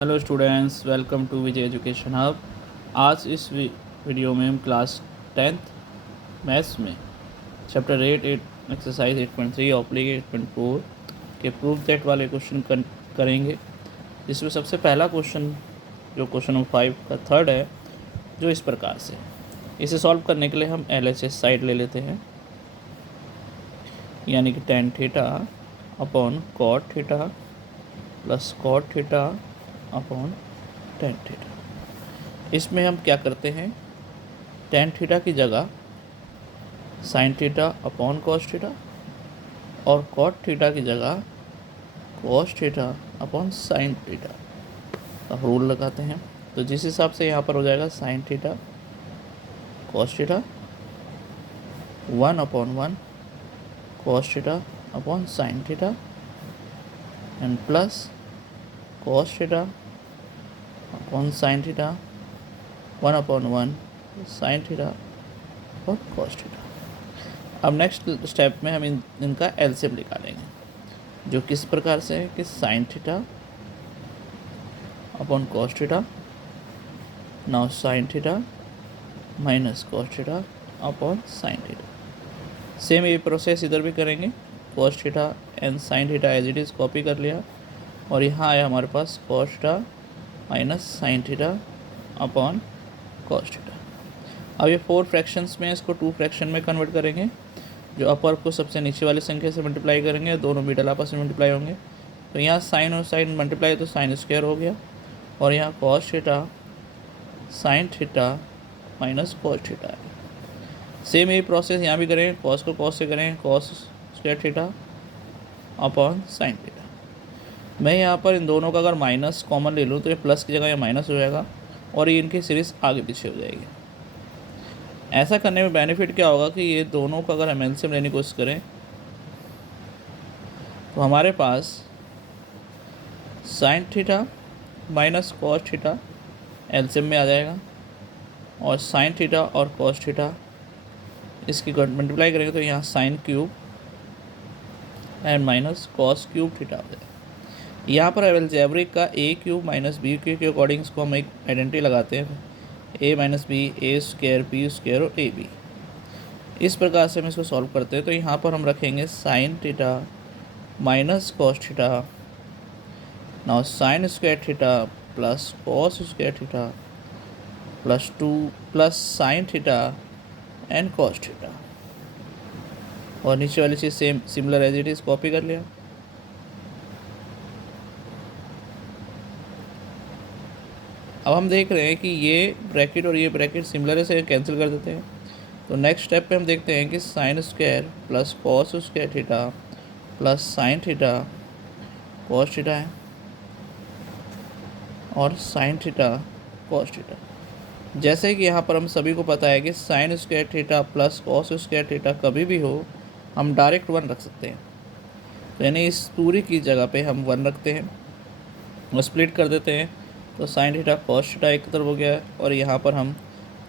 Hello students, welcome to Vijay education hub. आज इस video में हम क्लास 10th मैथ्स में चैप्टर 8 एक्सरसाइज 8.3 ऑब्लिक 8.4 के प्रूफ दैट वाले क्वेश्चन करेंगे, जिसमें सबसे पहला क्वेश्चन जो क्वेश्चन नंबर 5 का थर्ड है, जो इस प्रकार से। इसे सॉल्व करने के लिए हम LHS साइड ले लेते हैं, यानी कि tan theta upon cot theta plus cot theta upon tan theta. इसमें हम क्या करते हैं, tan थीटा की जगह sin theta upon cos theta और cot थीटा की जगह cos theta upon sin theta का रूल लगाते हैं। तो जिस हिसाब से यहाँ पर हो जाएगा sin theta cos theta 1/1 cos theta upon sin theta and plus cos theta upon sin theta 1/1 sin theta और cos थीटा। अब नेक्स्ट स्टेप में हम इनका एलसीएम निकालेंगे, जो किस प्रकार से है कि sin theta upon cos theta, now sin theta minus cos theta upon sin theta. Same ये प्रोसेस इधर भी करेंगे। cos theta and sin theta as it is copy कर लिया और यहाँ आया हमारे पास cos theta minus sin theta upon cos theta. अब ये 4 फ्रैक्शंस में इसको 2 फ्रैक्शन में कन्वर्ट करेंगे। जो अपर को सबसे नीचे वाली संख्या से मल्टीप्लाई करेंगे, दोनों मिडल आपस में मल्टीप्लाई होंगे। तो यहाँ साइन और साइन मल्टीप्लाई तो साइन स्क्वायर हो गया, और यहाँ cos theta sin theta minus cos theta है। सेम यही प्रोसेस यहाँ भी करेंगे, cos को cos से करेंगे, cos square theta upon sin theta. मैं यहाँ पर इन दोनों का अगर माइनस कॉमन ले लूँ तो ये प्लस की जगह ये माइनस हो जाएगा और ये इनकी सीरीज़ आगे पीछे हो जाएगी। ऐसा करने में बेनिफिट क्या होगा कि ये दोनों का अगर हम एलसीएम लेने की कोशिश करें तो हमारे पास sin theta minus cos theta LCM में आ जाएगा, और sin थीटा और cos थीटा इसकी मल्टीप्लाई करेंगे तो यहाँ sin cube and minus cos cube theta हो जाएगा। यहाँ पर अलजेब्रिक का a cube minus b cube के अकॉर्डिंग इसको हम एक आइडेंटिटी लगाते हैं, a minus b a square b square और ए बी। इस प्रकार से हम इसको सॉल्व करते हैं। तो यहाँ पर हम रखेंगे sin theta minus cos theta, now sin square theta plus cos square theta plus 2 plus sin theta and cos theta, और नीचे वाली चीज़ same similar as it is copy कर लिया। अब हम देख रहे हैं कि ये ब्रैकेट और ये ब्रैकेट सिमिलर से कैंसिल कर देते हैं। तो नेक्स्ट स्टेप पे हम देखते हैं कि sine square plus cos square theta plus sine theta cos theta है, और साइन थीटा कॉस थीटा। जैसे कि यहाँ पर हम सभी को पता है कि sine square theta plus cos square theta कभी भी हो हम डायरेक्ट 1 रख सकते हैं। तो यानी इस पूरी की जगह पे हम 1 रखते हैं और स्प्लिट कर देते हैं। तो साइन थीटा कॉस थीटा एक तरफ हो गया, और यहाँ पर हम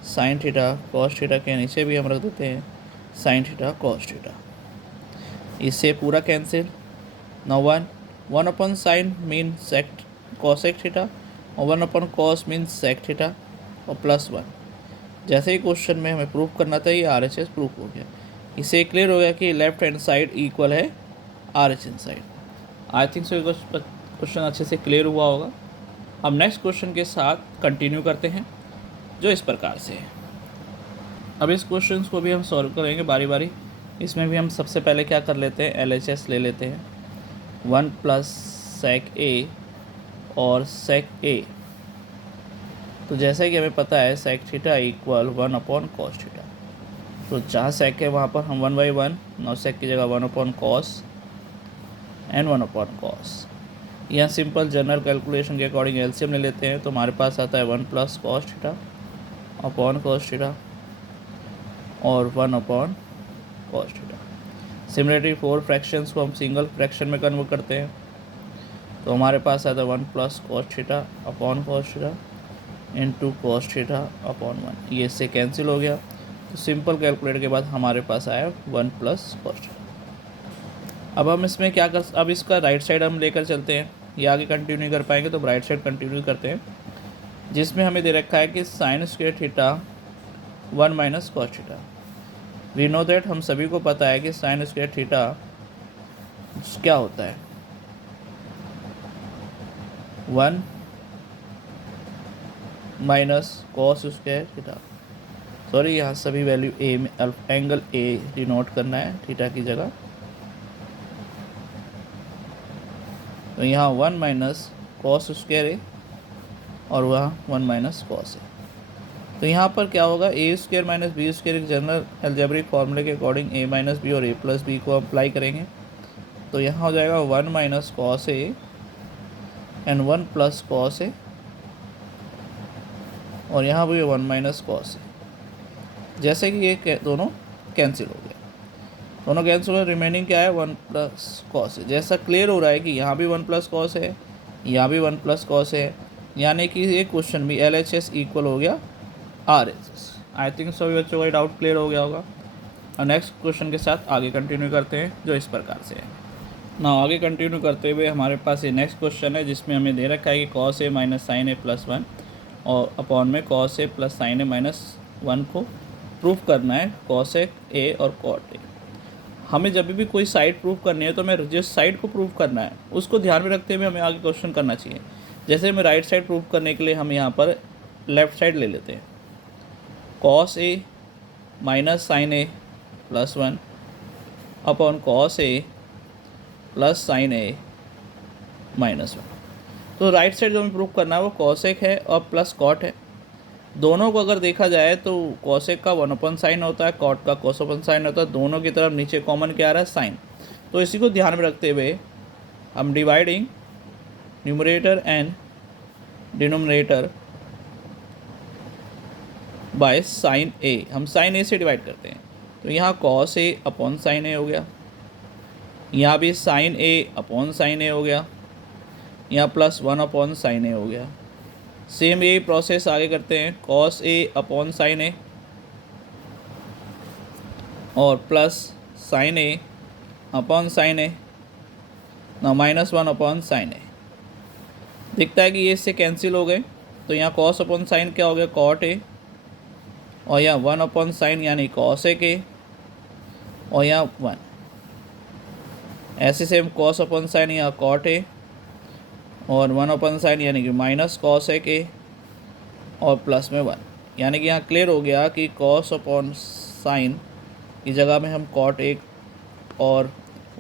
साइन थीटा कॉस थीटा के नीचे भी हम रख देते हैं साइन थीटा कॉस थीटा। इससे पूरा cancel. Now 1 upon sine mean sec cosec theta और 1 upon cos mean sec theta और प्लस 1। जैसे ही क्वेश्चन में हमें प्रूफ करना था, ये RHS प्रूफ हो गया। इससे क्लियर हो गया कि लेफ्ट हैंड साइड इक्वल है RHS side. I think so question अच्छे से क्लियर हुआ होगा। अब नेक्स्ट क्वेश्चन के साथ कंटिन्यू करते हैं, जो इस प्रकार से है। अब इस क्वेश्चन को भी हम सॉल्व करेंगे बारी बारी। इसमें भी हम सबसे पहले क्या कर लेते हैं, LHS ले लेते हैं, 1 प्लस सेक ए और सेक ए। तो जैसे कि हमें पता है sec theta equal 1 upon cos theta. तो जहाँ सेक है वहाँ पर हम 1/1, नौ सेक की जगह 1 upon cos and 1 upon cos. यहाँ सिंपल जनरल कैलकुलेशन के अकॉर्डिंग एलसीएम ले लेते हैं। तो हमारे पास आता है 1 plus cos theta upon cos theta और 1 upon cos theta. Similarly 4 fractions को हम सिंगल फ्रैक्शन में कन्वर्ट करते हैं। तो हमारे पास आता है 1 plus cos theta upon cos theta into cos theta upon 1। ये इससे कैंसिल हो गया। तो सिंपल कैलकुलेट के बाद हमारे पास आया 1 प्लस कॉस थीटा। अब हम इसमें क्या कर, अब इसका राइट साइड हम लेकर चलते हैं। ये आगे कंटिन्यू नहीं कर पाएंगे तो राइट साइड कंटिन्यू करते हैं, जिसमें हमें दे रखा है कि sine square theta 1 minus cos theta. We know that, हम सभी को पता है कि साइन स्क्वायर थीटा क्या होता है 1 minus cos square theta. Sorry, यहाँ सभी वैल्यू ए में एंगल ए डिनोट करना है थीटा की जगह। तो यहाँ 1 माइनस कॉस स्क्वायर ए और वहाँ 1 माइनस कॉस ए। तो यहाँ पर क्या होगा, A square minus B square एक जनरल एल्जेब्रिक फार्मूले के अकॉर्डिंग ए माइनस बी और ए प्लस बी को अप्लाई करेंगे। तो यहाँ हो जाएगा 1 minus cos A and 1 plus cos A, और यहाँ भी 1 माइनस कॉस ए। जैसे कि ये दोनों कैंसिल हो गए, दोनों कैंसिल हो, रिमेनिंग क्या है 1 प्लस कॉस है। जैसा क्लियर हो रहा है कि यहाँ भी 1 प्लस कॉस है, यहाँ भी 1 प्लस कॉस है, यानी कि ये क्वेश्चन भी LHS इक्वल हो गया RHS। आई थिंक सभी बच्चों का डाउट क्लियर हो गया होगा। और नेक्स्ट क्वेश्चन के साथ आगे कंटिन्यू करते हैं जो इस प्रकार से है ना। आगे कंटिन्यू करते हुए हमारे पास ये नेक्स्ट क्वेश्चन है जिसमें हमें दे रखा है कि cos A minus sign a plus 1 और अपॉन में cos a plus sine A minus 1 को प्रूफ करना है कॉसेक ए और कॉट ए। हमें जब भी कोई साइड प्रूफ करनी है तो हमें जिस साइड को प्रूफ करना है उसको ध्यान में रखते हुए हमें आगे क्वेश्चन करना चाहिए। जैसे हमें राइट साइड प्रूफ करने के लिए हम यहाँ पर लेफ़्ट साइड ले लेते हैं, cos A minus sign a plus 1 upon cos a plus sine A minus 1। तो राइट साइड जो हमें प्रूफ करना है वो कॉसेक है और प्लस कॉट है। दोनों को अगर देखा जाए तो कॉसेक का 1 अपन साइन होता है, कॉट का कॉस अपन साइन होता है। दोनों की तरफ नीचे कॉमन क्या आ रहा है, साइन। तो इसी को ध्यान में रखते हुए हम dividing numerator and denominator by sine A, हम साइन ए से डिवाइड करते हैं। तो यहाँ cos A upon sine A हो गया, यहाँ भी sine A upon sine A हो गया, यहाँ प्लस 1 अपॉन साइन ए हो गया। सेम यही प्रोसेस आगे करते हैं, कॉस ए अपॉन साइन ए और plus sine A upon sine ए ना माइनस 1 अपॉन साइन ए। दिखता है कि ये इससे कैंसिल हो गए। तो यहाँ कॉस अपॉन साइन क्या हो गया, कॉट ए, और यहाँ 1 अपॉन साइन यानी कॉस ए के, और यहाँ 1। ऐसे सेम कॉस अपॉन साइन यहाँ कॉट ए और 1 अपॉन साइन यानी कि माइनस कॉस ए के और प्लस में 1। यानी कि यहाँ क्लियर हो गया कि कॉस अपॉन साइन की जगह में हम कॉट ए और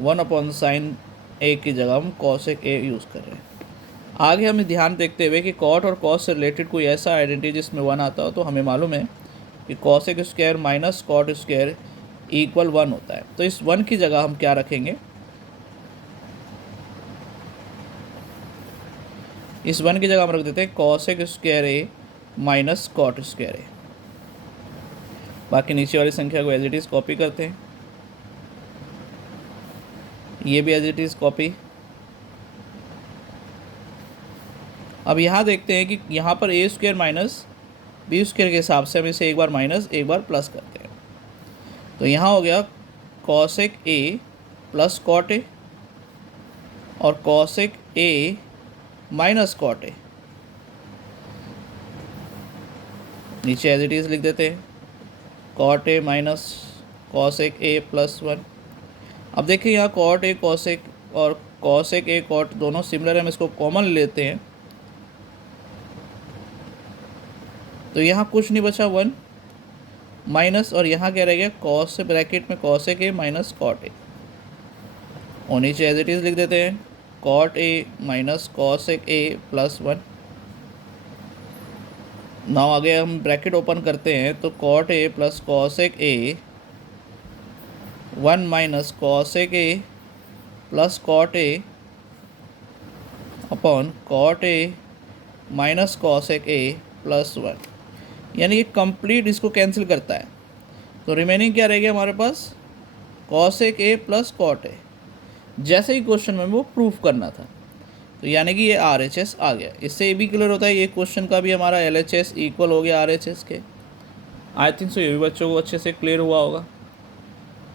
1 अपॉन साइन ए की जगह हम कॉसेक ए यूज़ कर रहे हैं। आगे हमें ध्यान देखते हुए कि कॉट और कॉस से रिलेटेड कोई ऐसा आइडेंटिटी जिसमें 1 आता हो, तो हमें मालूम है कि cosec square minus cot square equal 1 होता है। तो इस 1 की जगह हम क्या रखेंगे, इस 1 की जगह हम रख देते हैं कॉसेक स्क्वायर ए माइनस कॉट स्क्वायर ए। बाकी नीचे वाली संख्या को एज इट इज़ कॉपी करते हैं, ये भी एज इट इज़ कॉपी। अब यहाँ देखते हैं कि यहाँ पर ए स्क्वायर माइनस बी स्क्वायर के हिसाब से हम इसे एक बार माइनस एक बार प्लस करते हैं। तो यहाँ हो गया कॉसेक ए प्लस कॉट ए और cosec A minus cot A. नीचे एज इट इज़ लिख देते हैं कॉट ए माइनस कॉसेक ए प्लस 1। अब देखिए यहाँ कॉट ए कॉसेक और कॉसेक ए कॉट दोनों सिमिलर है, हम इसको कॉमन लेते हैं। तो यहाँ कुछ नहीं बचा 1 माइनस, और यहाँ क्या रह गया कॉस से ब्रैकेट में कॉसेक ए माइनस कॉट ए, और नीचे एज इट इज़ लिख देते हैं कॉट ए माइनस कॉसेक ए प्लस 1। नाउ आगे हम ब्रैकेट ओपन करते हैं तो cot a plus cosec a 1 minus cosec A plus cot a upon cot A minus cosec A plus 1, यानी कि कंप्लीट इसको कैंसिल करता है। तो रिमेनिंग क्या रहेगी हमारे पास cosec A plus cot A, जैसे ही क्वेश्चन में वो प्रूफ करना था। तो यानी कि ये RHS आ गया। इससे ये भी क्लियर होता है ये क्वेश्चन का भी हमारा LHS इक्वल हो गया RHS के। आई थिंक सो ये भी बच्चों को अच्छे से क्लियर हुआ होगा।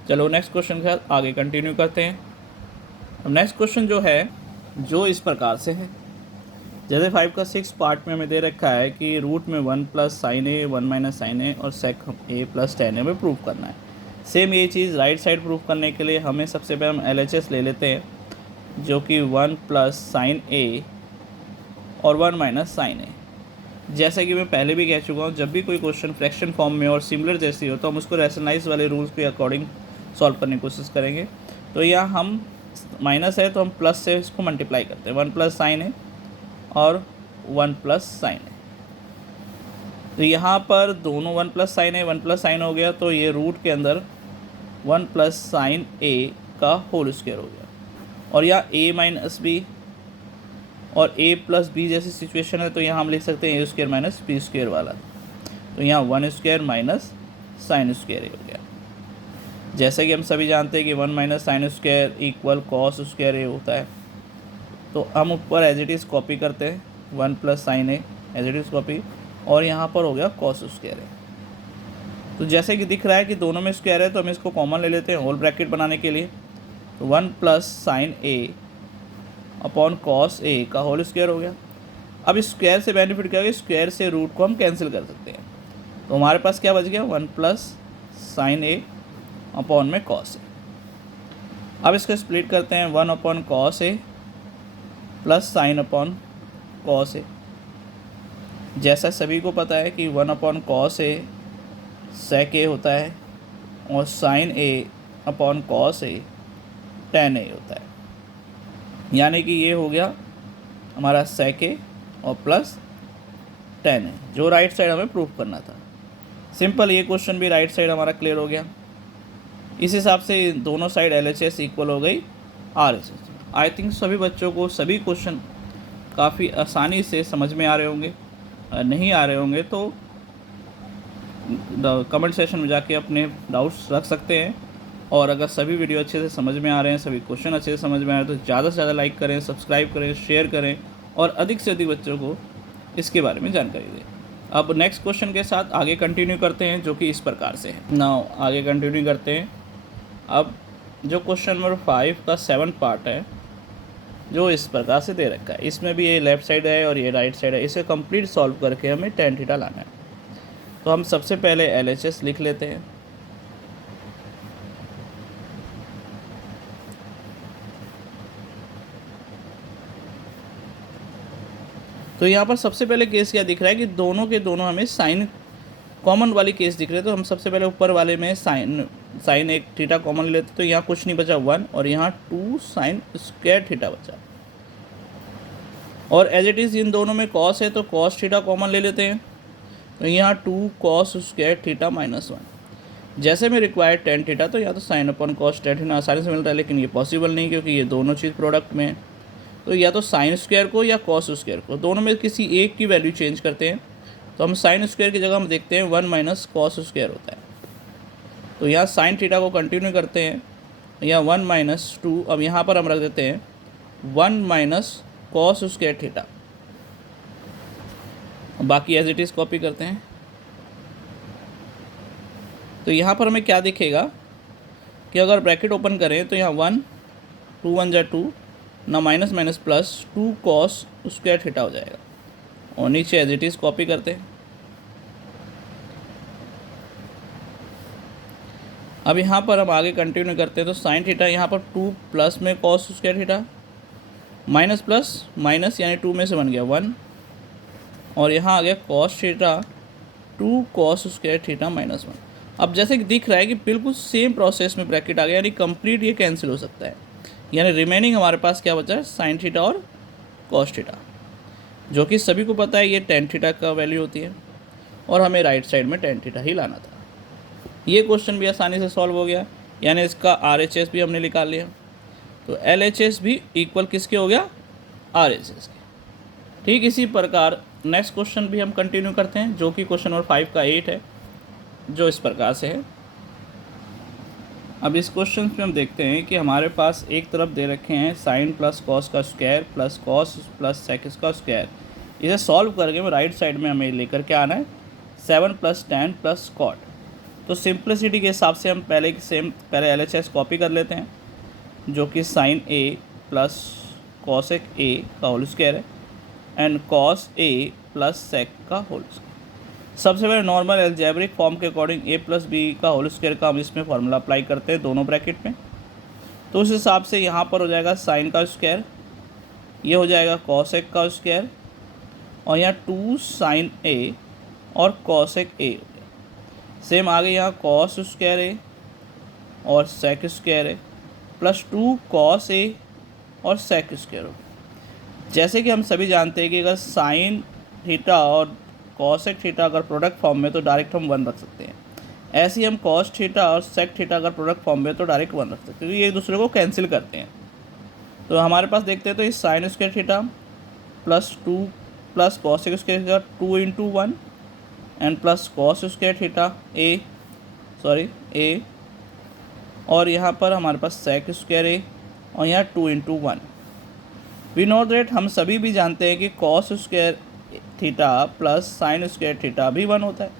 चलो नेक्स्ट क्वेश्चन के साथ आगे कंटिन्यू करते हैं। अब नेक्स्ट क्वेश्चन जो है जो इस प्रकार से है। जैसे 5 का 6 पार्ट में हमें दे रखा है कि रूट में 1 प्लस साइन ए 1 माइनस साइन ए और सेक ए प्लस टेन ए में प्रूव करना है। सेम ये चीज़ राइट साइड प्रूव करने के लिए हमें सबसे पहले हम LHS ले लेते हैं, जो कि 1 प्लस साइन ए और 1 माइनस साइन ए। जैसा कि मैं पहले भी कह चुका हूँ, जब भी कोई क्वेश्चन फ्रैक्शन फॉर्म में और सिमिलर जैसी हो तो हम उसको रैशनलाइज वाले रूल्स के अकॉर्डिंग सॉल्व करने की कोशिश करेंगे। तो यहाँ हम माइनस है तो हम प्लस से इसको मल्टीप्लाई करते हैं, 1 प्लस साइन है और 1 प्लस साइन है। तो यहाँ पर दोनों 1 प्लस साइन है 1 प्लस साइन हो गया, तो ये रूट के अंदर 1 प्लस साइन ए का होल स्क्वायर हो गया। और यहाँ ए माइनस बी और ए प्लस बी जैसी सिचुएशन है तो यहाँ हम लिख सकते हैं ए स्क्वायर माइनस बी स्क्वायर वाला। तो यहाँ 1 स्क्वायर माइनस साइन स्क्वायर हो गया। जैसे कि हम सभी जानते हैं कि 1 minus sine square equal cos square A होता है। तो हम ऊपर एज इट इज़ कॉपी करते हैं, 1 plus sine a as it is copy, और यहाँ पर हो गया कॉस स्क्वायर ए। तो जैसे कि दिख रहा है कि दोनों में स्क्वायर है तो हम इसको कॉमन ले लेते हैं होल ब्रैकेट बनाने के लिए। तो 1 plus sine A upon cos A का होल स्क्वायर हो गया। अब स्क्वायर से बेनिफिट क्या होगा, स्क्वायर से रूट को हम कैंसिल कर सकते हैं। तो हमारे पास क्या बच गया, 1 प्लस साइन ए अपॉन में कॉस ए। अब इसको स्प्लिट करते हैं, 1 upon cos a plus sine upon cos A. जैसा सभी को पता है कि 1 अपॉन कॉस ए सेक ए होता है और sign A upon cos A ten ए होता है। यानी कि ये हो गया हमारा सेक ए और प्लस टेन ए, जो राइट साइड हमें प्रूव करना था। सिंपल, ये क्वेश्चन भी राइट साइड हमारा क्लियर हो गया। इस हिसाब से दोनों साइड LHS इक्वल हो गई RHS। आई थिंक सभी बच्चों को सभी क्वेश्चन काफ़ी आसानी से समझ में आ रहे होंगे। नहीं आ रहे होंगे तो कमेंट सेशन में जाके अपने डाउट्स रख सकते हैं। और अगर सभी वीडियो अच्छे से समझ में आ रहे हैं, सभी क्वेश्चन अच्छे से समझ में आ रहे हैं तो ज़्यादा से ज़्यादा लाइक करें, सब्सक्राइब करें, शेयर करें और अधिक से अधिक बच्चों को इसके बारे में जानकारी दें। अब नेक्स्ट क्वेश्चन के साथ आगे कंटिन्यू करते हैं, जो कि इस प्रकार से है। नाउ आगे कंटिन्यू करते हैं। अब जो क्वेश्चन नंबर 5 का 7 पार्ट है, जो इस प्रकार से दे रखा है, इसमें भी ये लेफ़्ट साइड है और ये राइट साइड है। इसे कंप्लीट सॉल्व करके हमें tan थीटा लाना है। तो हम सबसे पहले LHS लिख लेते हैं। तो यहाँ पर सबसे पहले केस क्या दिख रहा है कि दोनों के दोनों हमें साइन कॉमन वाली केस दिख रहे हैं। तो हम सबसे पहले ऊपर वाले में साइन एक थीटा कॉमन लेते, तो यहाँ कुछ नहीं बचा 1 और यहाँ 2 साइन स्क्वायर थीटा बचा। और एज इट इज़ इन दोनों में कॉस है तो कॉस थीटा कॉमन ले लेते हैं। तो यहाँ 2 कॉस स्क्वायर थीटा माइनस 1। जैसे में रिक्वायर्ड tan थीटा, तो यहाँ तो sine upon cos tan theta आसानी से मिलता है, लेकिन ये पॉसिबल नहीं क्योंकि ये दोनों चीज़ प्रोडक्ट में है। तो या तो साइन स्क्वायर को या कॉस स्क्वायर को, दोनों में किसी एक की वैल्यू चेंज करते हैं। तो हम साइन स्क्वायर की जगह हम देखते हैं 1 माइनस कॉस स्क्वायर होता है। तो यहाँ साइन थीटा को कंटिन्यू करते हैं, या 1 माइनस 2, अब यहाँ पर हम रख देते हैं 1 माइनस कॉस स्क्वायर थीटा। बाकी एज इट इज़ कॉपी करते हैं। तो यहाँ पर हमें क्या दिखेगा कि अगर ब्रैकेट ओपन करें तो यहाँ 1 2 1 जा 2 ना minus minus plus 2 cos square theta हो जाएगा। और नीचे एज इट इज़ कॉपी करते हैं। अब यहाँ पर हम आगे कंटिन्यू करते हैं। तो साइन थीटा यहाँ पर 2 प्लस में cos square theta, minus plus minus यानी 2 में से बन गया 1, और यहाँ आ गया cos theta 2 cos square theta minus 1। अब जैसे कि दिख रहा है कि बिल्कुल सेम प्रोसेस में ब्रैकेट आ गया, यानी कंप्लीट ये कैंसिल हो सकता है। यानी रिमेनिंग हमारे पास क्या बचा है, साइन थीटा और कॉस थीटा, जो कि सभी को पता है ये tan थीटा का वैल्यू होती है और हमें राइट साइड में tan थीटा ही लाना था। ये क्वेश्चन भी आसानी से सॉल्व हो गया, यानी इसका RHS भी हमने निकाल लिया। तो LHS भी इक्वल किसके हो गया, RHS के। ठीक इसी प्रकार नेक्स्ट क्वेश्चन भी हम कंटिन्यू करते हैं, जो कि क्वेश्चन नंबर 5 का 8 है, जो इस प्रकार से है। अब इस क्वेश्चन में हम देखते हैं कि हमारे पास एक तरफ दे रखे हैं साइन प्लस कॉस का square plus cos plus sec का स्क्वायर। इसे सॉल्व करके में राइट साइड में हमें लेकर के आना है 7 प्लस tan प्लस कॉट। तो सिंप्लिसिटी के हिसाब से हम पहले LHS कॉपी कर लेते हैं, जो कि sine a plus cosec a का होल स्क्वायर है and cos a plus sec का होल स्क्वायर। सबसे पहले नॉर्मल एल्जेब्रिक फॉर्म के अकॉर्डिंग ए प्लस बी का होल स्क्वायर का हम इसमें फार्मूला अप्लाई करते हैं दोनों ब्रैकेट में। तो उस हिसाब से यहाँ पर हो जाएगा साइन का स्क्वायर, ये हो जाएगा कॉसेक का स्क्वायर, और यहाँ 2 साइन ए और कॉसेक ए हो गया। सेम आगे यहाँ कॉस स्क्वायर ए और sec square a plus 2 cos A और सेक स्क्वायर हो गया। जैसे कि हम सभी जानते हैं कि अगर साइन थीटा और कॉसेक थीटा अगर प्रोडक्ट फॉर्म में तो डायरेक्ट हम 1 रख सकते हैं। ऐसे ही हम कॉस थीटा और सेक थीटा अगर प्रोडक्ट फॉर्म में तो डायरेक्ट 1 रख सकते हैं, क्योंकि ये एक दूसरे को कैंसिल करते हैं। तो हमारे पास देखते हैं तो इस sine square theta plus 2 plus cosec square theta 2 into 1 and plus cos square theta A और यहाँ पर हमारे पास सेक स्क्वायर ए और यहाँ 2 इंटू 1। वी नो दैट हम सभी भी जानते हैं कि cos square theta plus sign square theta भी 1 होता है।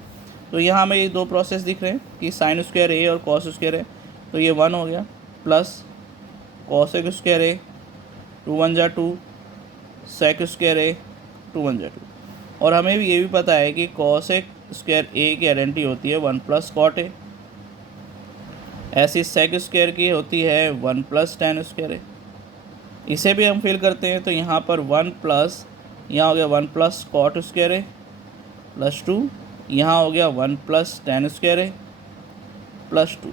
तो यहाँ हमें ये 2 प्रोसेस दिख रहे हैं कि साइन स्क्वायर ए और कॉस स्क्वायर ए, तो ये 1 हो गया प्लस कॉसेक स्क्वायर ए 2 1 जा 2 सेक स्क्वायर ए 2 1 जा 2। और हमें भी ये भी पता है कि कॉसेक स्क्वायर ए की आइडेंटिटी होती है 1 प्लस कॉट ए, ऐसी सेक स्क्वायर की होती है 1 प्लस टेन स्क्वायर ए। इसे भी हम फिल करते हैं तो यहाँ पर 1 प्लस, यहाँ हो गया 1 plus cot square a plus 2, यहाँ हो गया 1 plus ten square a plus 2।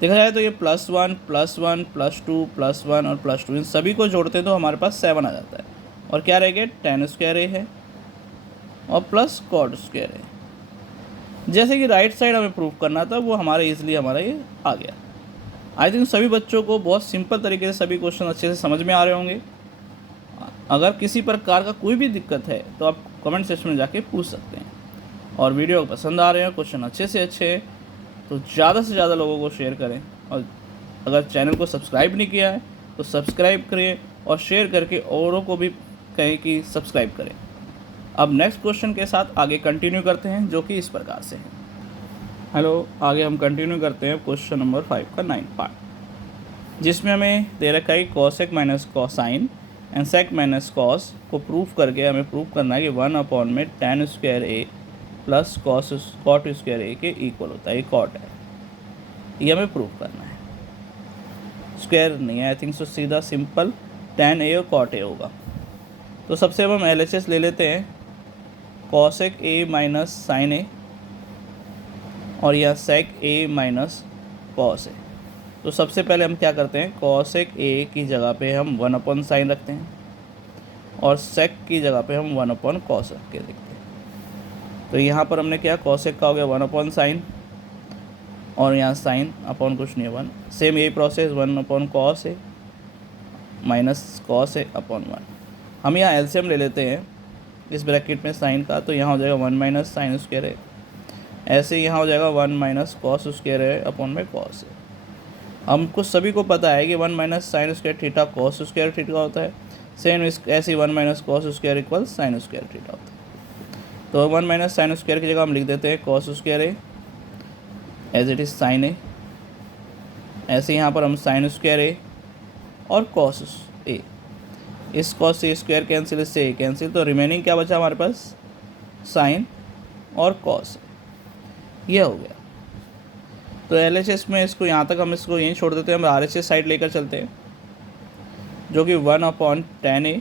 देखा जाए तो ये +1 +1 +2 +1 और +2 इन सभी को जोड़ते हैं तो हमारे पास 7 आ जाता है। और क्या रह गया, टेन स्क्वायर ए है और प्लस कॉट स्क्वायर ए। जैसे कि राइट साइड हमें प्रूव करना था वो हमारे इजीली हमारा ये आ गया। आई थिंक सभी बच्चों को बहुत सिंपल तरीके से सभी क्वेश्चन अच्छे से समझ में आ रहे होंगे। अगर किसी प्रकार का कोई भी दिक्कत है तो आप कमेंट सेक्शन में जाके पूछ सकते हैं। और वीडियो पसंद आ रहे हैं, क्वेश्चन अच्छे से अच्छे हैं तो ज़्यादा से ज़्यादा लोगों को शेयर करें। और अगर चैनल को सब्सक्राइब नहीं किया है तो सब्सक्राइब करें और शेयर करके औरों को भी कहें कि सब्सक्राइब करें। अब नेक्स्ट क्वेश्चन के साथ आगे कंटिन्यू करते हैं जो कि इस प्रकार से है। हेलो, आगे हम कंटिन्यू करते हैं क्वेश्चन नंबर 5 का 9 पार्ट, जिसमें हमें दे रखा है cosec minus cosine and sec minus cos को प्रूफ करके हमें प्रूफ करना है कि 1 में tan square a plus cot square a के इक्वल होता है। ये कॉट है, ये हमें प्रूफ करना है, स्क्वायर नहीं है। आई थिंक सो सीधा सिंपल टेन ए और कॉट ए होगा। तो सबसे अब हम LHS ले लेते हैं, कॉसेक ए माइनस साइन ए और यह सेक ए माइनस कॉस ए। तो सबसे पहले हम क्या करते हैं, कॉसेक ए की जगह पे हम 1 साइन रखते हैं और सेक की जगह पे हम 1 कॉस रख के देखते हैं। तो यहाँ पर हमने क्या, कॉसेक का हो गया 1 साइन और यहाँ साइन अपॉन कुछ नहीं 1। सेम यही process 1 cos A minus cos A upon 1। हम यहाँ एलसीएम ले लेते हैं इस ब्रैकेट में साइन का, तो यहाँ हो जाएगा 1 माइनस साइन स्क्वायर ए, ऐसे यहाँ हो जाएगा 1 माइनस कॉस स्क्वायर ए अपॉन में कॉस ए। हमको सभी को पता है कि 1 minus sine square theta cos square theta होता है। सेम ऐसे 1 minus cos square equal sign square theta होता है। तो 1 माइनस साइन स्क्वायर की जगह हम लिख देते हैं cos square A as it is sine A. ऐसे यहाँ पर हम साइन स्क्वायर ए और कॉस ए, इस कॉस से स्क्वायर कैंसिल, इससे ए कैंसिल, तो रिमेनिंग क्या बचा हमारे पास, साइन और कॉस, यह हो गया। तो LHS में इसको यहाँ तक हम इसको यहीं छोड़ देते हैं। हम RHS साइड लेकर चलते हैं जो कि 1/10 ए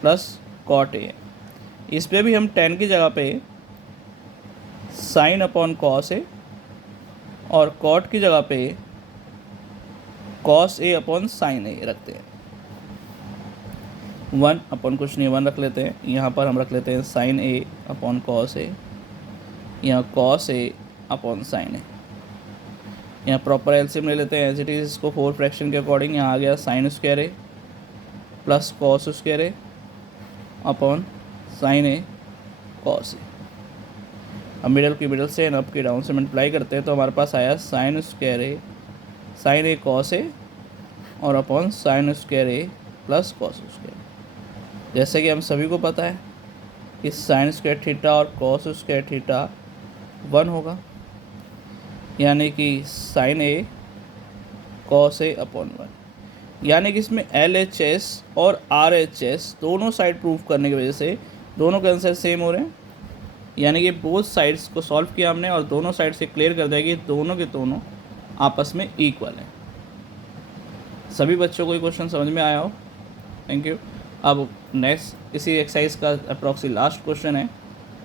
प्लस कॉट ए। इस पर भी हम 10 की जगह पे साइन अपॉन कॉस ए और कॉट की जगह पे कॉस ए अपॉन साइन ए रखते हैं। 1 अपॉन कुछ नहीं 1 रख लेते हैं। यहाँ पर हम रख लेते हैं sign A upon cos A, यहाँ कॉस ए अपॉन साइन ए। यहाँ प्रॉपर एलसीएम ले लेते हैं एज इट इज़, इसको 4 फ्रैक्शन के अकॉर्डिंग। यहाँ आ गया sine square a plus cos square A upon sine A cos A. अब मिडल की मिडल से अप की डाउन से मल्टीप्लाई करते हैं तो हमारे पास आया sine square A sign A cos A और upon sine square a plus cos square. जैसे कि हम सभी को पता है कि साइन स्क्वायर थीटा और कॉस स्क्वायर थीटा 1 होगा, यानी कि sine A cos A upon 1। यानी कि इसमें LHS और RHS दोनों साइड प्रूफ करने की वजह से दोनों के आंसर सेम हो रहे हैं। यानी कि बोथ साइड्स को सॉल्व किया हमने और दोनों साइड से क्लियर कर दिया कि दोनों के दोनों आपस में इक्वल हैं। सभी बच्चों को ये क्वेश्चन समझ में आया हो? Thank you. अब नेक्स्ट इसी एक्सरसाइज का अप्रॉक्सी लास्ट क्वेश्चन है,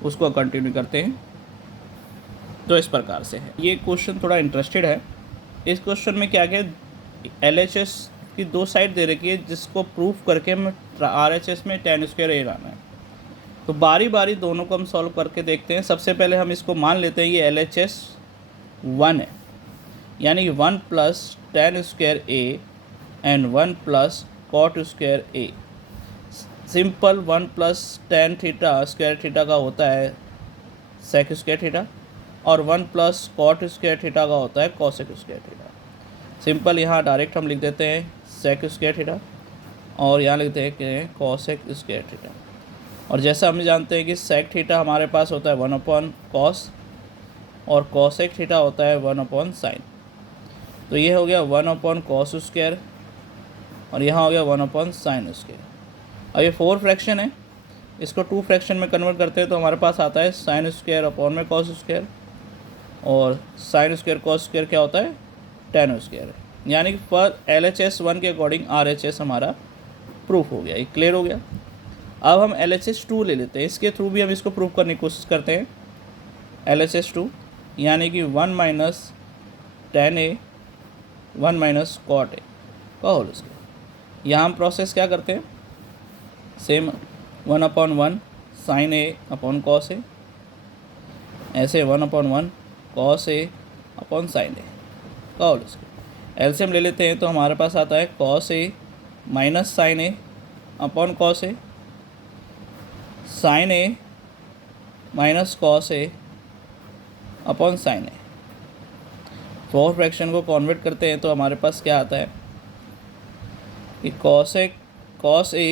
उसको कंटिन्यू करते हैं। तो इस प्रकार से है, ये क्वेश्चन थोड़ा इंटरेस्टेड है। इस क्वेश्चन में क्या क्या LHS की दो साइड दे रखी है जिसको प्रूफ करके हमें RHS में tan स्क्वायर ए लाना है। तो बारी बारी दोनों को हम सॉल्व करके देखते हैं। सबसे पहले हम इसको मान लेते हैं ये LHS 1 है, यानी कि 1 plus tan square A and 1 plus cot square A. Simple 1 plus tan theta square theta का होता है sec स्क्वायर थीटा और 1 प्लस cot स्क्वायर थीटा का होता है cosec स्क्वायर थीटा। सिंपल यहाँ डायरेक्ट हम लिख देते हैं sec स्क्वायर थीटा और यहाँ लिखते हैं कि cosec स्क्वायर थीटा। और जैसा हम जानते हैं कि sec थीटा हमारे पास होता है 1/cos और cosec थीटा होता है 1/sin। तो ये हो गया 1/cos स्क्वायर और यहाँ हो गया 1/sin स्क्वायर। अब ये 4 फ्रैक्शन है, इसको 2 फ्रैक्शन में कन्वर्ट करते हैं तो हमारे पास आता है sin स्क्वायर अपॉन में cos स्क्वायर और sin स्क्वायर cos स्क्वायर क्या होता है tan स्क्वायर। यानी कि पर LHS 1 के अकॉर्डिंग RHS हमारा प्रूफ हो गया, ये क्लियर हो गया। अब हम LHS 2 ले लेते हैं, इसके थ्रू भी हम इसको प्रूफ करने की कोशिश करते हैं। LHS 2 यानी कि 1 minus tan a 1 minus cot a का होल स्क्वायर। यहाँ हम प्रोसेस क्या करते हैं, same 1/1 sin a upon cos a, ऐसे 1/1 cos a upon sin a का होल स्क्वायर। एलसीएम ले लेते हैं तो हमारे पास आता है cos a minus sin a upon cos a, sin a minus cos a upon sin a। 4 fraction को कन्वर्ट करते हैं तो हमारे पास क्या आता है कि cos a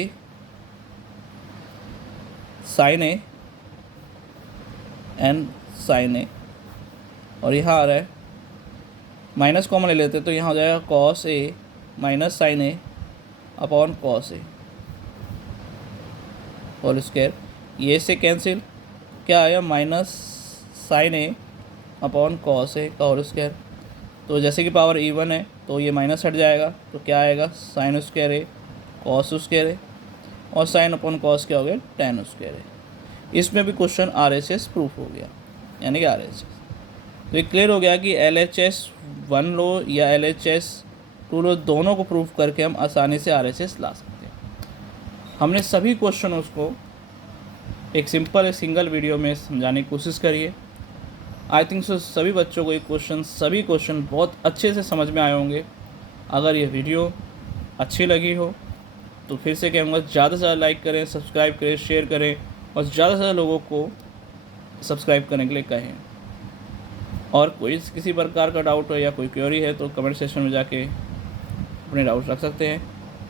sin a and sin a और यहाँ आ रहा है माइनस कॉमन ले लेते हैं तो यहाँ हो जाएगा cos a minus sin a upon cos a whole square. ये से कैंसिल क्या आया minus sin a upon cos a का होल स्क्वायर। तो जैसे कि पावर इवन है तो ये माइनस हट जाएगा तो क्या आएगा sin square a cos square a और sin अपॉन cos क्या हो गया tan स्क्वायर a। इसमें भी क्वेश्चन RHS प्रूफ हो गया, यानी कि RHS। तो ये क्लियर हो गया कि LHS 1 लो या LHS 2 लो, दोनों को प्रूफ करके हम आसानी से RHS ला सकते हैं। हमने सभी क्वेश्चनों को एक सिंगल वीडियो में समझाने की कोशिश करी है। आई थिंक सो सभी बच्चों को सभी क्वेश्चन बहुत अच्छे से समझ में आए होंगे। अगर ये वीडियो अच्छी लगी हो तो फिर से कहूँगा ज़्यादा से ज़्यादा लाइक करें, सब्सक्राइब करें, शेयर करें और ज़्यादा से ज़्यादा लोगों को सब्सक्राइब करने के लिए कहें। और कोई किसी प्रकार का डाउट हो या कोई क्वेरी है तो कमेंट सेक्शन में जाके अपने डाउट रख सकते हैं।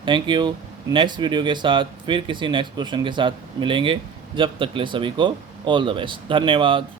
Thank you. नेक्स्ट वीडियो के साथ फिर किसी नेक्स्ट क्वेश्चन के साथ मिलेंगे। जब तक के लिए सभी को ऑल द बेस्ट। धन्यवाद।